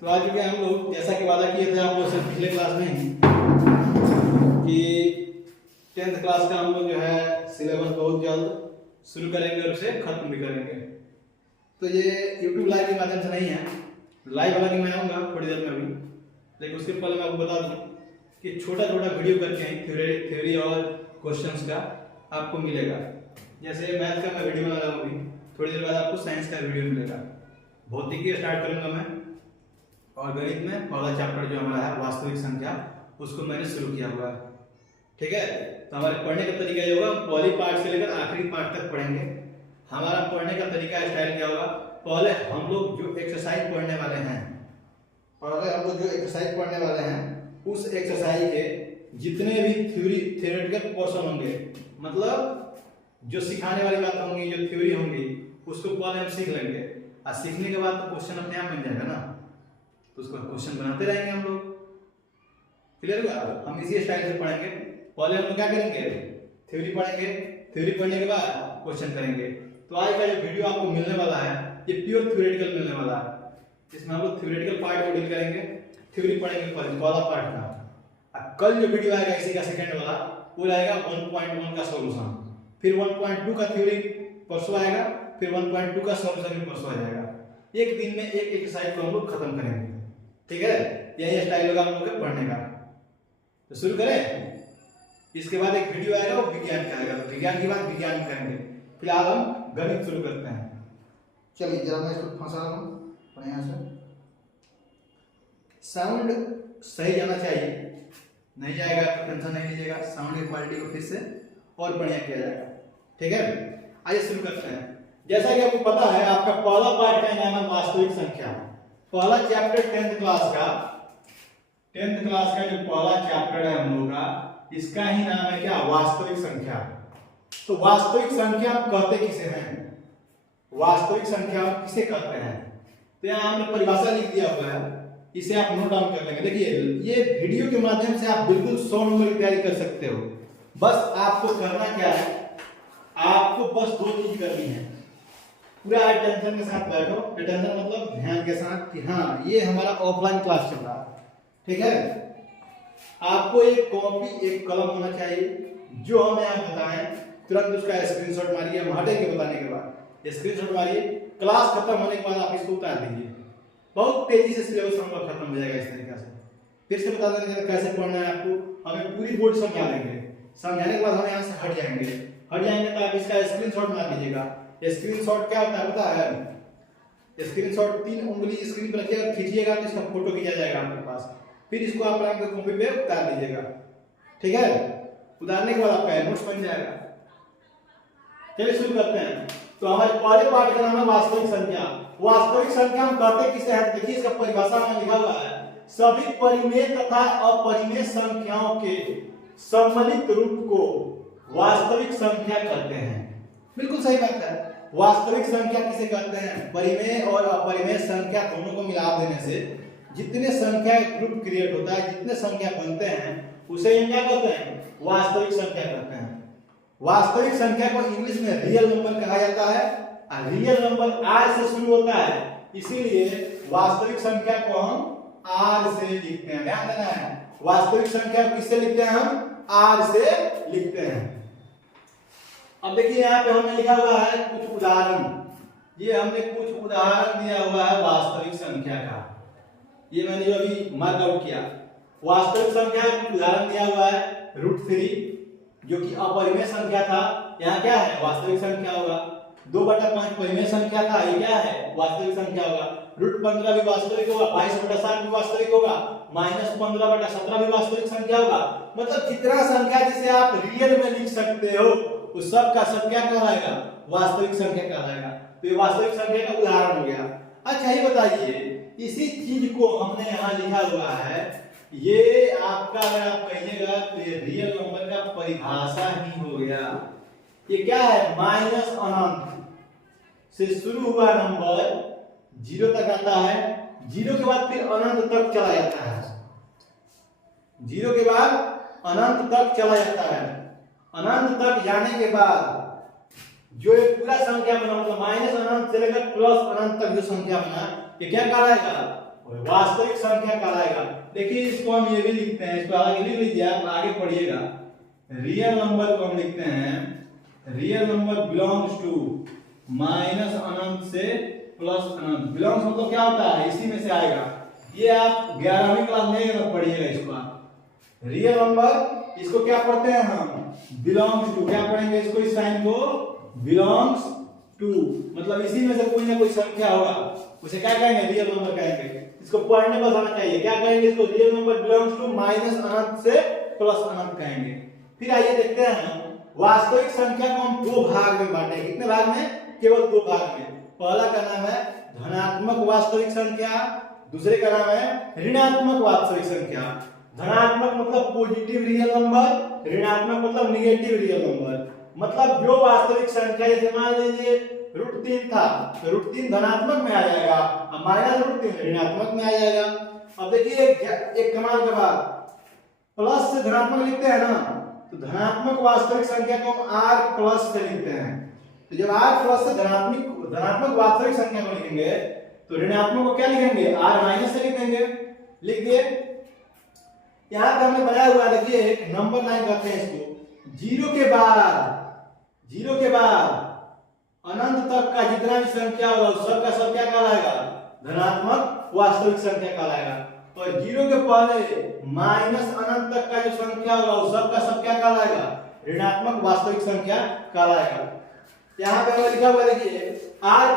तो आज जो हम लोग जैसा कि वादा किए थे आप लोग से पिछले क्लास में ही कि 10th क्लास का हम लोग जो है सिलेबस बहुत जल्द शुरू करेंगे और उसे खत्म भी करेंगे। तो ये YouTube लाइव के माध्यम से नहीं है, लाइव वाला कि मैं आऊँगा थोड़ी देर में भी, लेकिन उसके पहले मैं आपको बता दूँ कि छोटा छोटा वीडियो करके थ्योरी और क्वेश्चंस का आपको मिलेगा। जैसे मैथ का मैं वीडियो बना रहा हूँ अभी, थोड़ी देर बाद आपको साइंस का वीडियो मिलेगा। भौतिकी स्टार्ट करूंगा मैं, और गणित में पहला चैप्टर जो हमारा है वास्तविक संख्या, उसको मैंने शुरू किया हुआ है। ठीक है, तो हमारे पढ़ने का तरीका ये होगा, पहली पार्ट से लेकर आखिरी पार्ट तक पढ़ेंगे। हमारा पढ़ने का तरीका स्टाइल क्या होगा, पहले हम लोग जो एक्सरसाइज पढ़ने वाले हैं, उस एक्सरसाइज के जितने भी थ्योरेटिकल पोर्शन होंगे, मतलब जो सिखाने वाली बात होंगी, जो थ्योरी होंगी, उसको पहले हम सीख लेंगे। और सीखने के बाद तो क्वेश्चन अपने आप बन जाएगा ना, तो उसको क्वेश्चन बनाते रहेंगे हम लोग। क्लियर हुआ? हम इसी स्टाइल से पढ़ेंगे। पहले हम लोग क्या करेंगे, थ्योरी पढ़ेंगे, थ्योरी पढ़ने के बाद क्वेश्चन करेंगे। तो आज का जो वीडियो आपको मिलने वाला है ये प्योर थ्योरेटिकल मिलने वाला है। इसमें हम लोग थ्योरेटिकल पार्ट को डील करेंगे, थ्योरी पढ़ेंगे पहला पार्ट का। और कल जो वीडियो आएगा इसी का सेकंड वाला, वो रहेगा 1.1 का सॉल्यूशन, फिर 1.2 का थ्योरी परसों आएगा, फिर 1.2 का सॉल्यूशन भी परसों आ जाएगा। एक दिन में एक एक्सरसाइज को हम लोग खत्म करेंगे। ठीक है, यही स्टाइल होगा हम लोग के पढ़ने का। तो शुरू करें। इसके बाद एक वीडियो आएगा वो विज्ञान का आएगा, तो विज्ञान के बाद विज्ञान करेंगे। फिलहाल हम गणित शुरू करते हैं। चलिए जरा मैं इसको फंसा रहा हूँ बढ़िया से। साउंड सही जाना चाहिए, नहीं जाएगा तो टेंशन नहीं लीजिएगा, साउंड की क्वालिटी को फिर से और बढ़िया किया जाएगा। ठीक है, आइए शुरू करते हैं। जैसा कि आपको पता है, आपका पहला पार्ट का नाम है वास्तविक संख्या। पहला चैप्टर 10th क्लास का जो पहला चैप्टर है हम लोग का, इसका ही नाम है क्या, वास्तविक संख्या। तो वास्तविक संख्या हम कहते किसे हैं, वास्तविक संख्या हम किसे कहते हैं, तो यहाँ हमने परिभाषा लिख दिया हुआ है, इसे आप नोट डाउन कर लेंगे। देखिए ये वीडियो के माध्यम से आप बिल्कुल 100 नंबर की तैयारी कर सकते हो। बस आपको करना क्या है, आपको बस दो चीज करनी है। पूरा अटेंशन के साथ बैठो, अटेंशन मतलब ध्यान के साथ कि हाँ ये हमारा ऑफलाइन क्लास चल रहा है। ठीक है, आपको एक कॉपी एक कलम होना चाहिए, जो हमें आप बताएं तुरंत उसका स्क्रीनशॉट मारिए। हम हटेंगे बताने के बाद स्क्रीनशॉट मारिए, क्लास खत्म होने के बाद आप इसको उतार दीजिए। बहुत तेजी से सिलेबस हम लोग खत्म हो जाएगा इस तरीके से। फिर से बता देंगे कैसे पढ़ना है आपको, हमें पूरी बोर्ड समझा देंगे। समझाने के बाद हम यहाँ से हट जाएंगे तो आप इसका स्क्रीनशॉट मार लीजिएगा। स्क्रीनशॉट क्या होता है पता है, स्क्रीनशॉट 3 उंगली स्क्रीन पर रखिएगा, खींचिएगा तो इसका फोटो खींचा जाएगा आपके पास, फिर इसको आप आराम से कॉपी पे उतार लीजिएगा। ठीक है, उतारने के बाद आपका नोट्स बन जाएगा। चलिए शुरू करते हैं। तो हमारे पहले पार्ट का नाम है वास्तविक संख्या। वास्तविक संख्या हम कहते किसे हैं, देखिए इसका परिभाषा में लिखा हुआ है, सभी परिमेय तथा अपरिमेय संख्याओं के सम्मिलित रूप को वास्तविक संख्या कहते हैं। बिल्कुल सही बात है। वास्तविक संख्या किसे कहते हैं, परिमेय और अपरिमेय संख्या दोनों को मिला देने से जितने संख्या ग्रुप क्रिएट होता है, जितने संख्या बनते हैं, उसे हम क्या कहते हैं, वास्तविक संख्या कहते हैं। वास्तविक संख्या को इंग्लिश में रियल नंबर कहा जाता है, और रियल नंबर आर से शुरू होता है, इसीलिए वास्तविक संख्या को हम आर से लिखते हैं। ध्यान देना है, वास्तविक संख्या को किससे लिखते हैं, हम आर से लिखते हैं। अब देखिए यहाँ पे हमने लिखा हुआ है कुछ उदाहरण, ये हमने कुछ उदाहरण दिया हुआ है वास्तविक संख्या का, ये मैंने जो अभी मार्क आउट किया। वास्तविक संख्या का कुछ उदाहरण दिया हुआ है, √3 जो कि अपरिमेय संख्या था, यहाँ क्या है, वास्तविक संख्या होगा। 2/5 परिमेय संख्या था, ये क्या है, वास्तविक संख्या होगा। √15 भी वास्तविक होगा, 22/7 भी वास्तविक होगा, -15/17 भी वास्तविक संख्या होगा। मतलब जितना संख्या जिसे आप रियल में लिख सकते हो, उस सब का सब क्या कहलाएगा, वास्तविक संख्या कहलाएगा। तो ये वास्तविक संख्या का उदाहरण हो गया। अच्छा ये बताइए, इसी चीज को हमने यहाँ लिखा हुआ है, ये आपका अगर आप कहिएगा तो ये रियल नंबर का परिभाषा ही हो गया। ये क्या है, माइनस अनंत से शुरू हुआ नंबर 0 तक आता है, 0 के बाद फिर अनंत तक चला जाता है, 0 के बाद अनंत तक चला जाता है। अनंत तक जाने के बाद जो एक पूरा संख्या बना, मतलब माइनस अनंत से लेकर प्लस अनंत तक जो संख्या बना, ये क्या कहलाएगा, वास्तविक संख्या कहलाएगा। देखिए इसको हम ये भी लिखते हैं, इसको आगे लिख लीजिए, आप आगे पढ़िएगा। रियल नंबर को हम लिखते हैं, real number belongs to minus अनंत से प्लस अनंत। बिलोंग्स मतलब क्या होता है, इसी में से आएगा। ये आप 11वीं क्लास में पढ़िएगा इसको। आप रियल नंबर इसको क्या पढ़ते हैं हम, बिलोंग्स टू। क्या पढ़ेंगे इसको, इस साइन को बिलोंग्स टू, मतलब इसी में से कोई ना कोई संख्या होगा, उसे क्या कहेंगे, रियल नंबर कहेंगे। इसको पढ़ने बस आना चाहिए। क्या कहेंगे इसको, real number belongs to minus अनंत से प्लस अनंत कहेंगे। फिर आइए देखते हैं वास्तविक संख्या को हम दो भाग में बांटेंगे। कितने भाग में, केवल दो भाग में। पहला का नाम है धनात्मक वास्तविक संख्या, दूसरे का नाम है ऋणात्मक वास्तविक संख्या। धनात्मक मतलब पॉजिटिव रियल नंबर, ऋणात्मक मतलब निगेटिव रियल नंबर। मतलब जो वास्तविक संख्या, जैसे मान लीजिए √3 था, तो √3 धनात्मक में आ जाएगा, अब -√3 ऋणात्मक में आ जाएगा। अब देखिए एक कमाल के बाद प्लस से धनात्मक लिखते हैं ना, तो धनात्मक वास्तविक संख्या को हम r+ से लिखते हैं। तो जब r+ से धनात्मक वास्तविक संख्या को लिखेंगे तो ऋणात्मक को क्या लिखेंगे, r- से लिखेंगे। लिख दिए। यहाँ पे हमने बनाया हुआ, देखिए एक नंबर लाइन कहते हैं इसको। जीरो के बाद अनंत तक का जितना भी संख्या होगा उस सब का सब क्या कहलाएगा, धनात्मक वास्तविक संख्या कहलाएगा। और जीरो के पहले माइनस अनंत तक का जो संख्या होगा उस सब का सब क्या कहलाएगा, ऋणात्मक वास्तविक संख्या कहलाएगा। यहाँ पे लिखा हुआ देखिए r+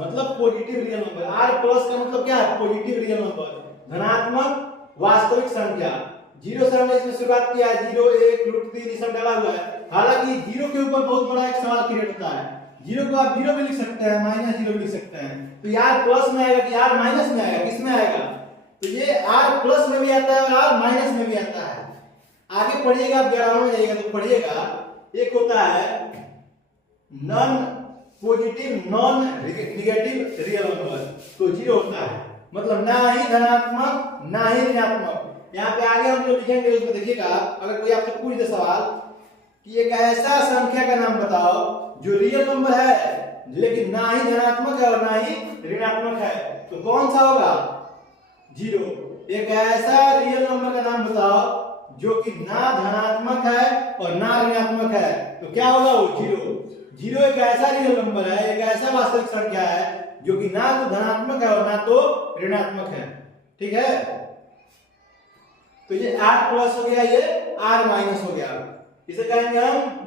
मतलब पॉजिटिव रियल नंबर। r+ का मतलब क्या है, पॉजिटिव रियल नंबर, धनात्मक वास्तविक संख्या। जीरो से हमने इसमें शुरुआत किया है, 0 1 √3 ये सब डाला हुआ है। हालांकि जीरो के ऊपर बहुत बड़ा एक सवाल क्रिएट होता है। जीरो को आप 0 भी लिख सकते हैं, -0 भी लिख सकते हैं। तो यार प्लस में आएगा कि यार माइनस में आएगा, किस में आएगा, तो ये r+ में भी आता है और r- में भी आता है। आगे पढ़िएगा, आप 11 में जाइएगा तो पढ़िएगा। एक होता है non positive non negative real number, तो 0 होता है, मतलब ना ही धनात्मक ना ही ऋणात्मक। यहाँ पे आगे हम जो लिखेंगे उसमें देखिएगा, अगर कोई आपसे पूछ दे सवाल कि एक ऐसा संख्या का नाम बताओ जो रियल नंबर है लेकिन ना ही धनात्मक है और ना ही ऋणात्मक है, तो कौन सा होगा, 0। एक ऐसा रियल नंबर का नाम बताओ जो कि ना धनात्मक है और ना ऋणात्मक है, तो क्या होगा वो, 0। 0 एक ऐसा रियल नंबर है, एक ऐसा वास्तविक संख्या है जो कि ना तो धनात्मक है और ना तो ऋणात्मक है। ठीक है, तो ये r+ हो गया, ये r- हो गया। इसे कहेंगे हम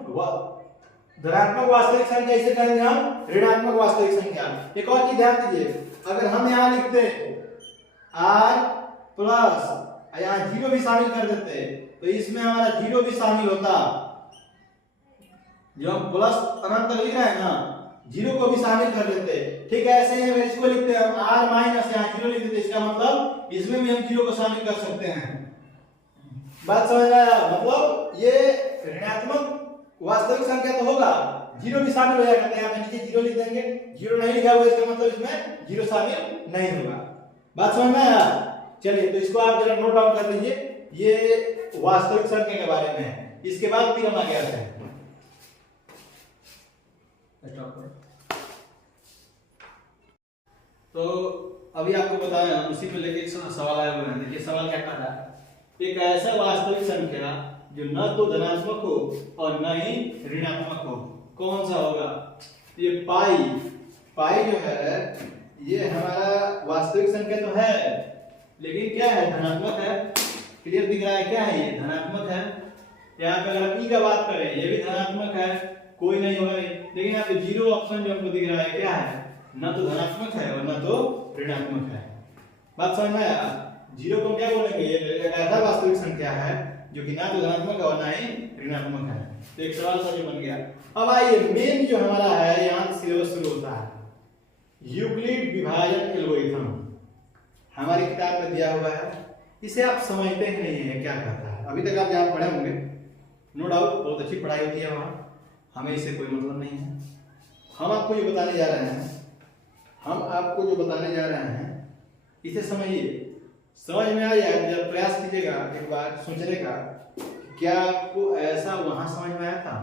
धनात्मक वास्तविक संख्या, इसे कहेंगे हम ऋणात्मक वास्तविक संख्या। एक और चीज ध्यान दीजिए, अगर हम यहाँ लिखते r+, यहाँ 0 भी शामिल कर देते तो इसमें हमारा 0 भी शामिल होता। जो हम प्लस अनंत तक लिख रहे हैं ना, 0 को भी शामिल कर देते। ठीक है, ऐसे ही अगर इसको लिखते हैं हम r- यहाँ 0 लिख देते, इसका मतलब इसमें भी हम 0 को शामिल कर सकते हैं। बात समझ में आया, मतलब ये ऋणात्मक वास्तविक संख्या तो होगा, 0 भी शामिल हो जाएगा। तो यहाँ पे नीचे 0 लिख देंगे, 0 नहीं लिखा हुआ इसका मतलब इसमें 0 शामिल नहीं होगा। बात समझ में आया। चलिए, तो इसको आप जरा नोट डाउन कर लीजिए, ये वास्तविक संख्या के बारे में है। इसके बाद फिर हम आगे आते हैं। तो अभी आपको बताया, उसी को लेके सवाल आया हुआ है। देखिए सवाल क्या कह रहा है, एक ऐसा वास्तविक संख्या जो न तो धनात्मक हो और न ही ऋणात्मक हो, कौन सा होगा। ये पाई जो है ये हमारा वास्तविक संख्या तो है, लेकिन क्या है, धनात्मक है। क्लियर दिख रहा है, क्या है ये, धनात्मक है। यहाँ पे अगर हम ई का बात करें, ये भी धनात्मक है, कोई नहीं होगा। लेकिन यहाँ पे 0 ऑप्शन जो हमको दिख रहा है, क्या है, न तो धनात्मक है और न तो ऋणात्मक है। बात समझ में आया। 0 को क्या बोलेंगे, ये ऐसा वास्तविक संख्या है जो कि ना तो धनात्मक है और ना ही ऋणात्मक है। तो एक सवाल सा जो बन गया। अब आइए मेन जो हमारा है, यहाँ से सिलेबस शुरू होता है, यूक्लिड विभाजन एल्गोरिथम हमारी किताब में दिया हुआ है। इसे आप समझते ही नहीं है क्या कहता है। अभी तक आप जहाँ पढ़े होंगे, नो डाउट बहुत अच्छी पढ़ाई होती है वहाँ, हमें इससे कोई मतलब नहीं है। हम आपको जो बताने जा रहे हैं, इसे समझिए, समझ में आ जाए। जब प्रयास कीजिएगा एक बार सोचने का, क्या आपको ऐसा वहां समझ में आया था,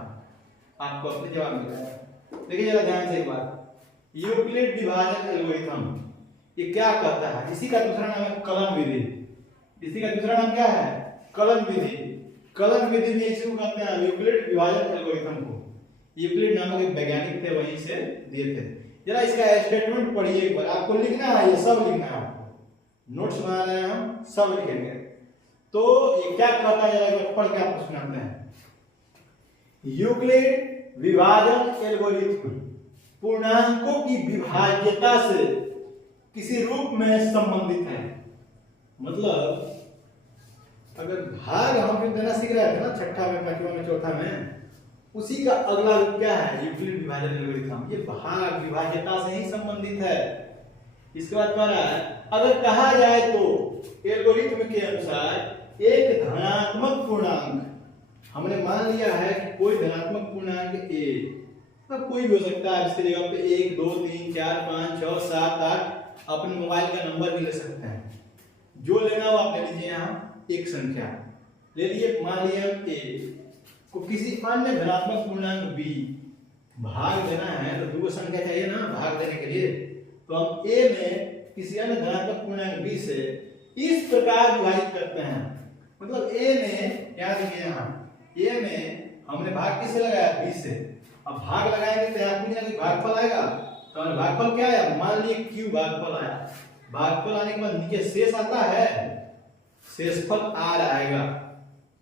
आपको अपने जवाब मिल जाएगा। देखिए जरा ध्यान से एक बार, यूक्लिड विभाजन एल्गोरिथम, ये क्या कहता है, इसी का दूसरा नाम है कलन विधि। इसी का दूसरा नाम क्या है, कलन विधि। कलन विधि भी इसी को कहते हैं, यूक्लिड विभाजन एल्गोरिथम को यूक्लिड नामक एक वैज्ञानिक थे, वहीं से दिए थे। जरा इसका स्टेटमेंट पढ़िए एक बार, आपको लिखना है, ये सब लिखना है, आपको नोट्स बना रहे हैं हम, सब लिखेंगे। तो ये क्या कहता है, जरा एक बार पढ़ के आपको सुनाते हैं। यूक्लिड विभाजन एल्गोरिथम पूर्णांकों की विभाज्यता से किसी रूप में संबंधित है। मतलब अगर भाग हम फिर देना सीख रहे थे ना, छठा में, पांचवा में, चौथा में, उसी का अगला रूप क्या है, यूक्लिड विभाजन एल्गोरिथम। ये भाग विभाज्यता से ही संबंधित है। इसके बाद कह रहा है, अगर कहा जाए तो एल्गोरिथम के अनुसार एक धनात्मक पूर्णांक, हमने मान लिया है कि कोई धनात्मक पूर्णांक a, मतलब कोई भी हो सकता है, इसके जगह पे 1 2 3 4 5 6 7 8 अपने मोबाइल का नंबर भी ले सकते हैं, जो लेना हो आप ले लीजिए। यहाँ एक संख्या ले लिए, मान लिया a को किसी अन्य धनात्मक पूर्णांक b भाग देना है, तो दो संख्या चाहिए ना भाग देने के लिए। तो हम a में किसी अन्य धनात्मक पूर्णांक b से इस प्रकार विभाजित करते हैं। मतलब a में, याद रखिए यहाँ a में हमने भाग किससे लगाया, b से। अब भाग लगाएंगे तो यहाँ कुछ ना कुछ भागफल आएगा, तो हमारा भागफल क्या आया, मान लिए q भागफल आया। भागफल आने के बाद नीचे शेष आता है, शेषफल r आएगा।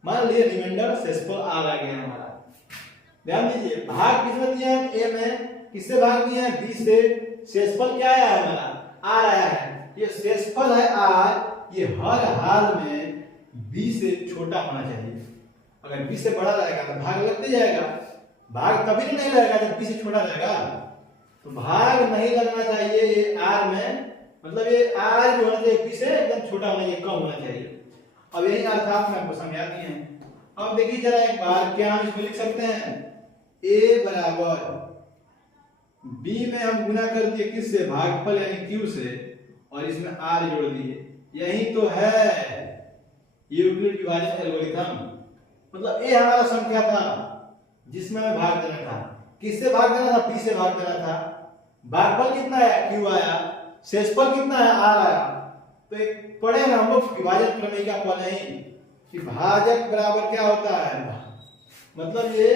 मान लिए रिमाइंडर शेषफल r आ गया हमारा। ध्यान दीजिए, भाग किसमें दिया है, a में, किससे भाग दिया है, b से। शेषफल क्या आया है हमारा, r आया है। ये शेषफल है r, ये हर हाल में b से छोटा होना चाहिए। अगर b से बड़ा रहेगा तो भाग लगते जाएगा, भाग कभी नहीं लगेगा जब b से छोटा रहेगा। तो भाग नहीं लगना चाहिए ये r में, मतलब ये r जो होना चाहिए b से एकदम छोटा होना चाहिए, कम होना चाहिए। अब यही अर्थात में आपको समझा दिए हैं। अब देखिए जरा एक बार, क्या हम इसको लिख सकते हैं, a बराबर b में हम गुना कर दिए किससे, भागफल यानी q से, और इसमें r जोड़ दिए। यही तो है यूक्लिड विभाजन एल्गोरिथम। मतलब a हमारा संख्या था जिसमें हमें भाग देना था, किससे भाग देना था, b से भाग देना था। भागफल कितना है, q आया, शेषफल कितना है, r आया। तो एक पढ़े ना हम लोग विभाजन प्रमेय का पढ़े ही कि भाजक बराबर क्या होता है, मतलब ये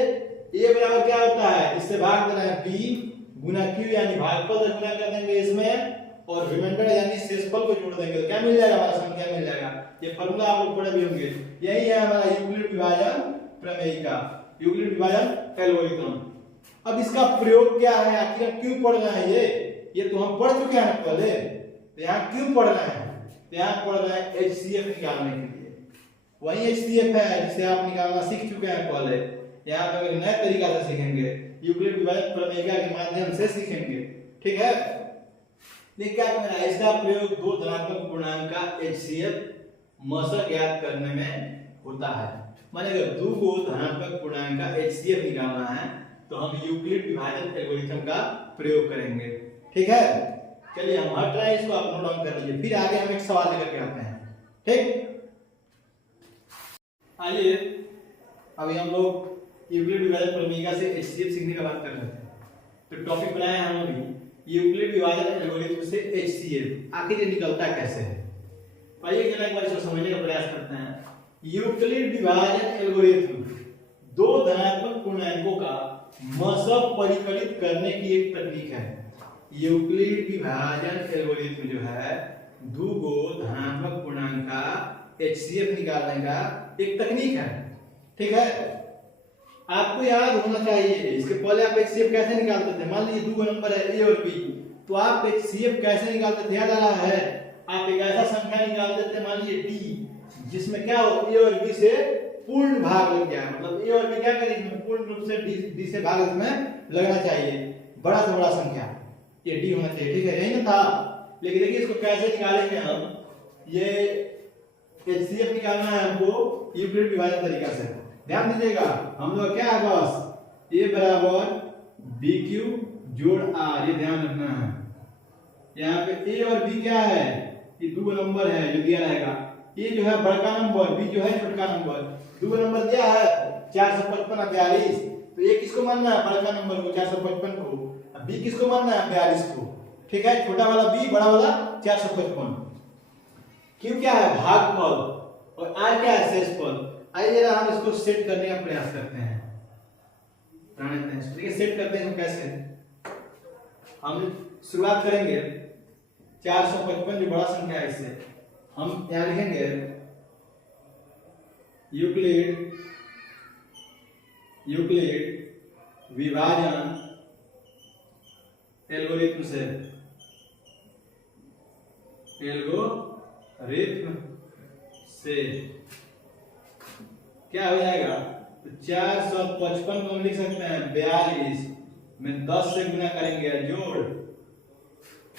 a बराबर क्या होता है, इससे भाग देना है b गुना q, यानी भागफल से गुना कर देंगे इसमें, और रिमाइंडर यानी शेषफल को जोड़ देंगे, तो क्या मिल जाएगा, हमारा संख्या मिल जाएगा। ये फॉर्मूला आप लोग पढ़े भी होंगे। यही है हमारा यूक्लिड विभाजन प्रमेय का, यूक्लिड विभाजन एल्गोरिथम। अब इसका प्रयोग क्या है, आखिर क्यों पढ़ रहे हैं, ये तो हम पढ़ चुके हैं पहले, तो यहाँ क्यों पढ़ रहे हैं, तो यहाँ पढ़ रहे हैं HCF निकालने के लिए। वही HCF है जिसे आप निकालना सीख चुके हैं पहले, यहाँ पे अगर नए तरीका से सीखेंगे, यूक्लिड विभाजन प्रमेय के माध्यम से सीखेंगे, ठीक है। देखिए क्या कहना है, इसका प्रयोग दो धनात्मक पूर्णांक का HCF मशक ज्ञात करने में होता है। माने अगर दो को धनात्मक पूर्णांक का HCF निकालना है तो हम यूक्लिड विभाजन एल्गोरिथम का प्रयोग करेंगे, ठीक है। चलिए हम हट रहे हैं, इसको आप नोट डाउन कर लीजिए, फिर आगे हम एक सवाल लेकर के आते हैं, ठीक। आइए अभी हम लोग यूक्लिड विभाजन प्रमेय से HCF सीखने का बात कर रहे थे, तो टॉपिक बनाया हम अभी यूक्लिड विभाजन एल्गोरिथम से HCF, आखिर ये निकलता कैसे है। आइए एक बार इसको समझने का प्रयास करते हैं। यूक्लिड विभाजन एल्गोरिथम दो धनात्मक पूर्णांकों का मशक परिकलित करने की एक तकनीक है। यूक्लिड विभाजन एल्गोरिथम जो है दो धनात्मक पूर्णांक का HCF निकालने का एक तकनीक है, ठीक है। आपको याद होना चाहिए, इसके पहले आप HCF कैसे निकालते थे। मान लीजिए दो नंबर है A और B, तो आप HCF कैसे निकालते थे, याद आ रहा है। आप एक ऐसा संख्या निकालते थे, मान लीजिए D, जिसमें क्या हो, A और B से पूर्ण भाग लग गया, मतलब A और B क्या करेंगे, पूर्ण रूप से D से भाग में लगना चाहिए, बड़ा से बड़ा संख्या ये D होना चाहिए, ठीक है, यही ना था। लेकिन देखिए इसको कैसे निकालेंगे हम, ये HCF निकालना है हमको यूक्लिड विभाजन तरीका से। ध्यान दीजिएगा, हम लोग क्या है बस A बराबर BQ जोड़ R, ये ध्यान रखना है। यहाँ पे A और B क्या है, ये दो नंबर है जो दिया रहेगा। A जो है बड़का नंबर, B जो है छोटका नंबर। दो नंबर दिया है 455 और 42, तो A किसको मानना है, बड़का नंबर को 455 को, B किसको मानना है 42 को, ठीक है, छोटा वाला b, बड़ा वाला 455। क्यों क्या है भागफल और r क्या है शेषफल। आइए जरा हम इसको सेट करने का प्रयास करते हैं। देखिए सेट करते हैं हम कैसे। हम शुरुआत करेंगे 455 जो बड़ा संख्या है इससे हम यहाँ लिखेंगे यूक्लिड विभाजन एल्गोरिथम से क्या हो जाएगा। तो 455 को हम लिख सकते हैं 42 में 10 से गुना करेंगे जोड़।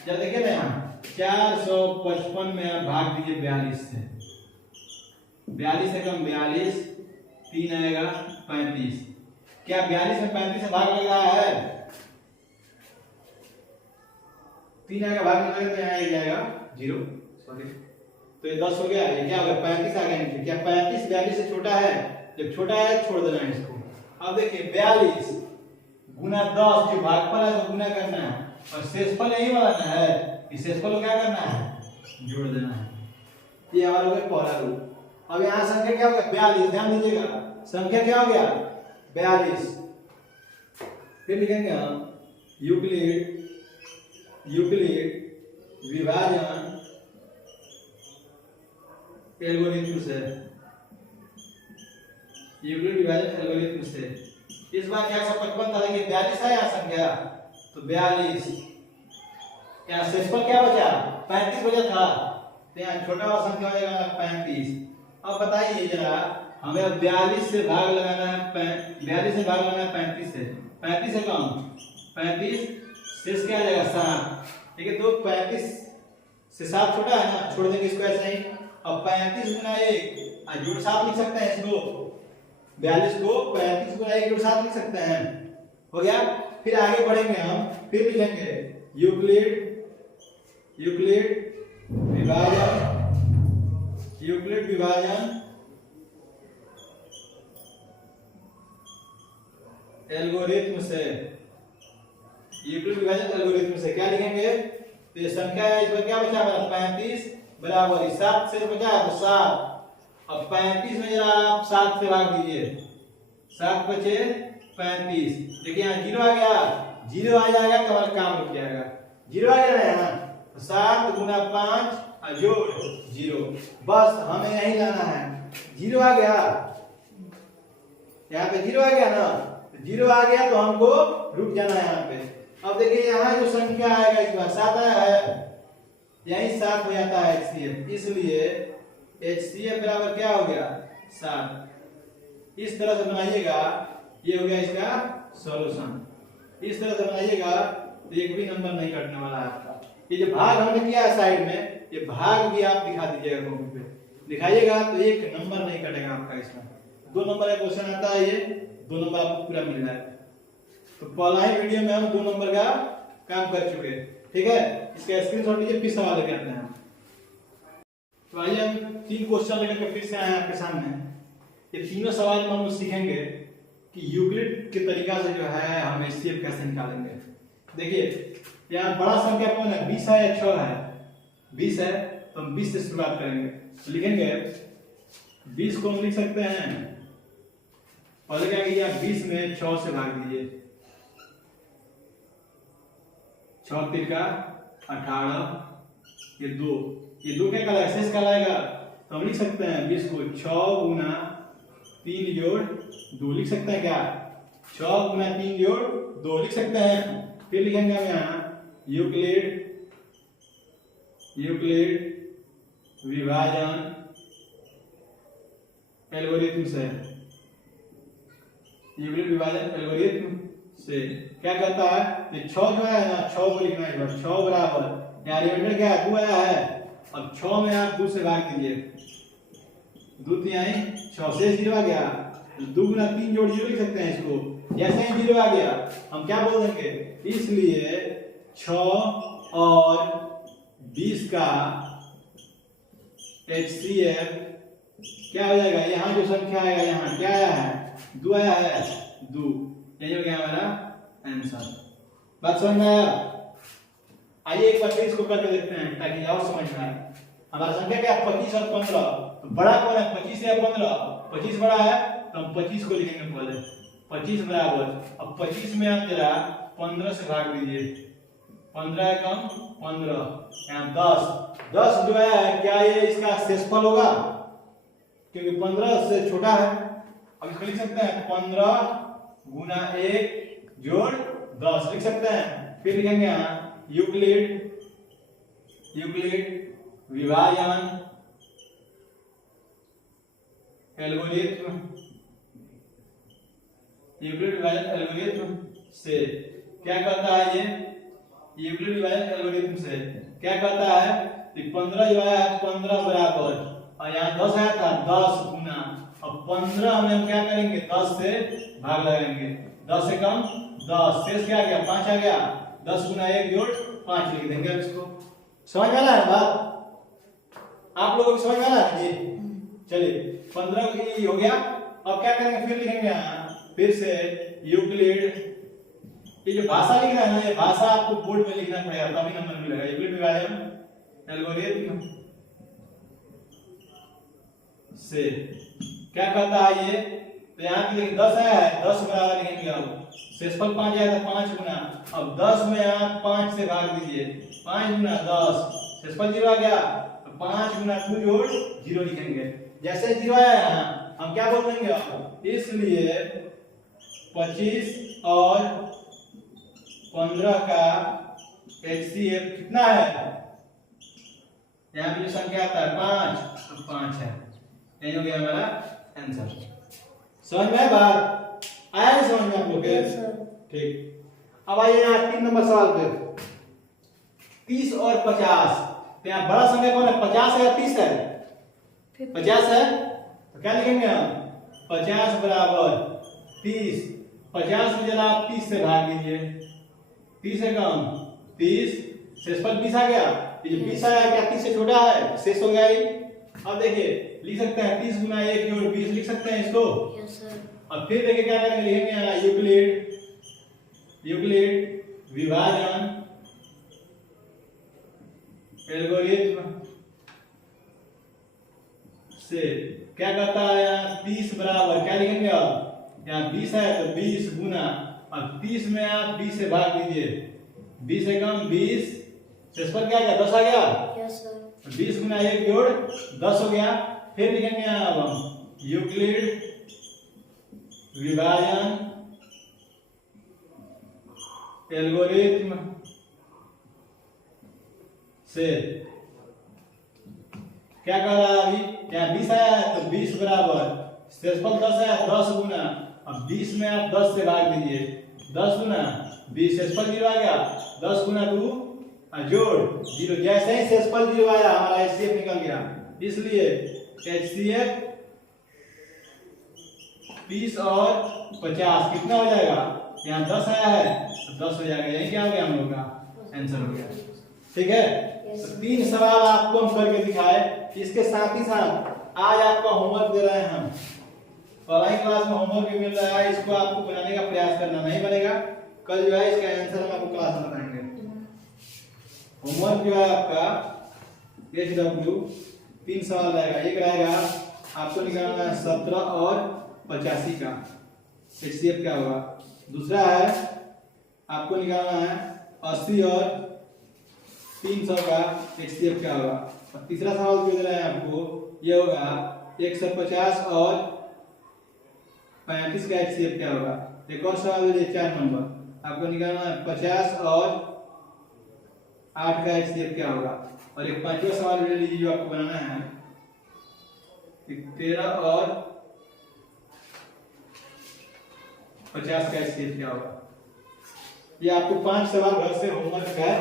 क्या देखिए ना यहाँ 455 में आप भाग दीजिए 42 से, 42 से कम 42, 3 आएगा 35। क्या 42 में 35 से भाग लग रहा है, 3 आएगा भाग में लगेगा तो यहाँ आ जाएगा 0, सॉरी तो ये 10 हो गया। ये क्या हो गया 35 आ गया नीचे। क्या 35 42 से छोटा है, जब छोटा है छोड़ देना है इसको। अब देखिए 42 गुना 10 जो भागफल है तो गुना करना है और शेषफल यही वाला ना है, इस शेषफल को क्या करना है जोड़ देना है। ये हमारा हो गया पहला रूप। अब यहाँ संख्या क्या हो गया 42, ध्यान दीजिएगा संख्या क्या हो गया 42। फिर लिखेंगे हम यूक्लिड विभाजन एल्गोरिथम से, यूक्लिड विभाजन एल्गोरिथम से। इस बार क्या 155 था, देखिए 42 है यहाँ संख्या तो 42, यहाँ शेषफल क्या बचा 35 बचा था तो यहाँ छोटा वाला संख्या हो जाएगा 35। अब बताइए जरा हमें 42 से भाग लगाना है 42 से भाग लगाना है 35 से, 35 से कम 35, शेष क्या आ जाएगा 7। ठीक है, तो 35 से 7 छोटा है ना, छोड़ देंगे इसको ऐसे ही। अब 35 गुना 1 जोड़ 7 लिख सकते हैं इसको, 42 को 35 गुना 1 जोड़ 7 लिख सकते हैं, हो गया। फिर आगे बढ़ेंगे हम, फिर लिखेंगे यूक्लिड विभाजन एल्गोरिथम से, यूक्लिड विभाजन एल्गोरिथम से क्या लिखेंगे। तो ये संख्या है, इसमें क्या बचा हमारा 35 बराबर 7 से बचा है तो 7। अब 35 में जरा आप 7 से भाग दीजिए, 7 बचे 35। देखिए यहाँ 0 आ गया, 0 आ जाएगा तो हमारा काम रुक जाएगा। 0 आ गया ना यहाँ, तो 7 गुना 5 जोड़ 0, बस हमें यही लाना है। 0 आ गया, यहाँ पे 0 आ गया ना, 0 आ गया तो हमको रुक जाना है यहाँ पे। अब देखिए यहाँ जो संख्या आएगा इस बार 7 आया है, यही 7 हो जाता है HCF, इसलिए HCF बराबर क्या हो गया 7। इस तरह से बनाइएगा, ये हो गया इसका सॉल्यूशन। इस तरह से बनाइएगा तो एक भी नंबर नहीं कटने वाला है आपका। ये जो भाग हमने किया है साइड में, ये भाग भी आप दिखा दीजिएगा कॉपी पे, दिखाइएगा तो एक नंबर नहीं कटेगा आपका इसमें। 2 नंबर का क्वेश्चन आता है, ये 2 नंबर आपको पूरा मिल जाएगा। तो पहला ही वीडियो में हम 2 नंबर का काम कर चुके हैं, ठीक है। इसका स्क्रीनशॉट लीजिए, फिर सवाल लेके आते हैं। तो आइए हम 3 क्वेश्चन लेकर फिर से आए हैं आपके सामने। ये तीनों सवाल में हम लोग सीखेंगे कि यूक्लिड के तरीका से जो है हम HCF कैसे निकालेंगे। देखिए यहाँ बड़ा संख्या कौन है 20 है या 6 है, 20 है तो हम 20 से शुरुआत करेंगे। तो लिखेंगे 20 को हम लिख सकते हैं, पहले क्या कीजिए 20 में 6 से भाग दीजिए, 6 तिरका 18, ये 2 क्या कहलाएगा शेष कहलाएगा। तो हम लिख सकते हैं 20 को 6 गुना 3 जोड़ 2 लिख सकते हैं, क्या 6 गुना 3 जोड़ 2 लिख सकते हैं। फिर लिखेंगे हम यहाँ यूक्लिड विभाजन एल्गोरिथम से, यूक्लिड विभाजन एल्गोरिथम से क्या कहता है कि 6 जो है ना 6 को लिखना है, 6 बराबर यहाँ रिमाइंडर क्या है 2 आया है। अब 6 में आप 2 से भाग दीजिए, 2 तिहाई 6 से 0 आ गया, 2 गुना 3 जोड़ 0 लिख सकते हैं इसको। जैसे ही 0 आ गया हम क्या बोल देंगे, इसलिए 6 और 20 का HCF क्या हो जाएगा। यहाँ जो संख्या आएगा यहाँ क्या आया है 2 आया है, 2 यही हो गया हमारा आंसर। बात समझ में आया। आइए एक बार फिर इसको करके देखते हैं ताकि और समझ में आए। हमारा संख्या क्या है 25 और 15, तो बड़ा कौन है 25 या 15? 25 बड़ा है तो हम 25 को लिखेंगे पहले। 25 बराबर, अब 25 में आप जरा 15 से भाग दीजिए, 15 कम 15, यहाँ 10 जो है क्या ये इसका शेषफल होगा? क्योंकि 15 से छोटा है। अब इसको लिख सकते हैं 15 गुना 1 जोड़ 10 लिख सकते हैं। फिर लिखेंगे यहाँ यूक्लिड विभाजन एल्गोरिथ्म, यूक्लिड विभाजन एल्गोरिथ्म से क्या कहता है ये? यूक्लिड विभाजन एल्गोरिथ्म से क्या कहता है कि 15 जो है 15 बराबर, और यहाँ 10 आया था 10 गुना, अब 15 में हम क्या करेंगे 10 से भाग लगाएंगे, 10 से कम 10, शेष क्या आ गया 5 आ गया, 10 गुना 1 जोड़ 5 लिख देंगे। अब इसको समझ में आ रहा है बात? आप लोगों को समझ में आ रहा है जी? चलिए 15 हो गया। अब क्या करेंगे फिर लिखेंगे यहाँ फिर से यूक्लिड, ये जो भाषा लिख रहा है ना ये भाषा आपको बोर्ड में लिखना पड़ेगा तभी नंबर मिलेगा। यूक्लिड विभाजन एल्गोरिथ्म से क्या कहता है ये? तो यहाँ पे 10 आया है, 10 बराबर लिखेंगे। अब शेषफल 5 आया था 5 गुना, अब 10 में आप 5 से भाग दीजिए, 5 गुना 10, शेषफल 0 आ गया, तो 5 गुना 2 जोड़ 0 लिखेंगे। जैसे 0 आया यहाँ हम क्या बोल देंगे अब? इसलिए 25 और 15 का HCF कितना है? यहाँ पे जो संख्या आता है 5, तो 5 है। यही हो गया हमारा आंसर। समझ में बात आया नहीं? समझ में आप लोग के? ठीक। अब आइए यहाँ 3 नंबर सवाल पे 30 और 50। तो यहाँ बड़ा संख्या कौन है? 50 है या 30 है? 50 है, तो क्या लिखेंगे हम? 50 बराबर 30, 50 में जरा आप 30 से भाग दीजिए, 30 से कम 30, शेषफल 20 आ गया। ये 20 आया क्या 30 से छोटा है? शेष हो गया ही। अब देखिए लिख सकते हैं 30 गुना 1 जोड़ 20 लिख सकते हैं इसको। Yes sir. अब फिर देखिए क्या करेंगे, लिखेंगे यहाँ यूक्लिड विभाजन एल्गोरिथ्म से क्या कहता है यहाँ 30 बराबर क्या लिखेंगे? अब यहाँ 20 है तो 20 गुना, अब 30 में आप 20 से भाग दीजिए, 20 से कम 20, शेषफल क्या गया 10 आ गया। Yes sir. 20 गुना 1 जोड़ 10 हो गया। फिर लिखेंगे यहाँ अब हम यूक्लिड विभाजन एल्गोरिथ्म से क्या कह रहा है? अभी यहाँ 20 आया है तो 20 बराबर शेषफल 10 है, 10 गुना, अब 20 में आप 10 से भाग दीजिए, 10 गुना 20, शेषफल 0 आ गया, 10 गुना 2 जोड़ 0। जैसे ही शेषफल 0 आया हमारा HCF निकल गया, इसलिए HCF 20 और 50 कितना हो जाएगा? यहाँ 10 आया है तो 10 हो जाएगा। यही क्या हो गया हम लोग का आंसर हो गया। ठीक है, तो 3 सवाल आपको हम करके दिखाए। इसके साथ ही साथ आज आपका होमवर्क दे रहे हैं हम, पढ़ाई क्लास में होमवर्क भी मिल रहा है, इसको आपको बनाने का प्रयास करना। नहीं बनेगा कल जो है इसका आंसर हम आपको क्लास में बताएंगे। होमवर्क जो है आपका HW 3 सवाल रहेगा। एक रहेगा आपको निकालना है 17 और 85 का HCF क्या होगा। दूसरा है आपको निकालना है 80 और 300 का HCF क्या होगा। और तीसरा सवाल जो दे रहे हैं आपको ये होगा 150 और 35 का HCF क्या होगा। एक और सवाल है 4 नंबर आपको निकालना है 50 और 8 का HCF क्या होगा। और एक 5वां सवाल ले लीजिए जो आपको बनाना है 13 और 50 का HCF क्या होगा। ये आपको 5 सवाल घर से होमवर्क है,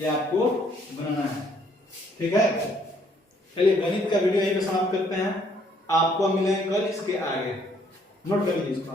ये आपको बनाना है। ठीक है, चलिए गणित का वीडियो यहीं पे समाप्त करते हैं। आपको मिलेंगे कल इसके आगे। नोट कर लीजिए इसको।